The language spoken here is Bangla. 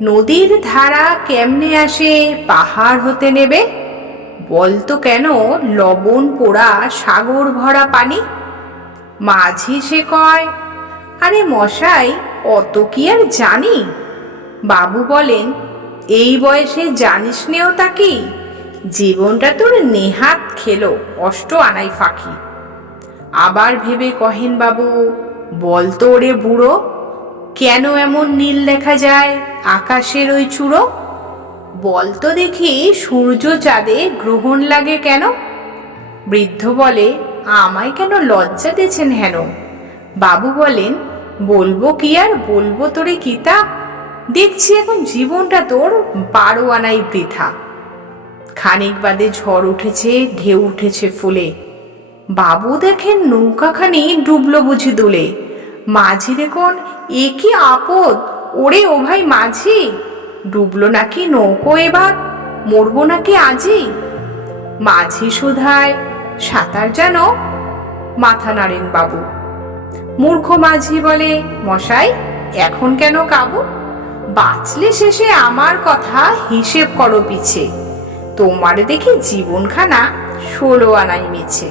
নদীর ধারা কেমনে আসে? পাহাড় হতে নেবে? বলতো কেন লবণ পোড়া সাগর ভরা পানি? মাঝি সে কয়, আরে মশাই, অত কি আর জানি? বাবু বলেন, এই বয়সে জানিস নেও তা কি? জীবনটা তোর নেহাত খেলো, অষ্ট আনাই ফাঁকি। আবার ভেবে কহেন বাবু, বলতো ওরে বুড়ো কেন এমন নীল দেখা যায়? আকাশের ওই চূড়ো? বলতো দেখি, সূর্য চাঁদে গ্রহণ লাগে কেন? বৃদ্ধ বলে, আমায় কেন লজ্জা দিয়েছেন হেন? বাবু বলেন, বলব কি আর, বলব তোরে কিতা দেখছি এখন জীবনটা তোর বারো আনাই বৃথা। খানিক বাদে ঝড় উঠেছে, ঢেউ উঠেছে ফুলে। বাবু দেখেন নৌকাখানি ডুবলো বুঝি দুলে। মাঝি দেখুন এ কি আপদ? ওরে ও ভাই মাঝি, ডুবলো নাকি নৌকো এবার? মরবো নাকি আজই মাঝি সুধায়, সাঁতার যেন মাথা নাড়েন বাবু। মূর্খ মাঝি বলে, মশাই, এখন কেন কাবু? বাঁচলে শেষে আমার কথা হিসেব করো পিছে। তোমার দেখি জীবনখানা ষোলো আনাই মিছে।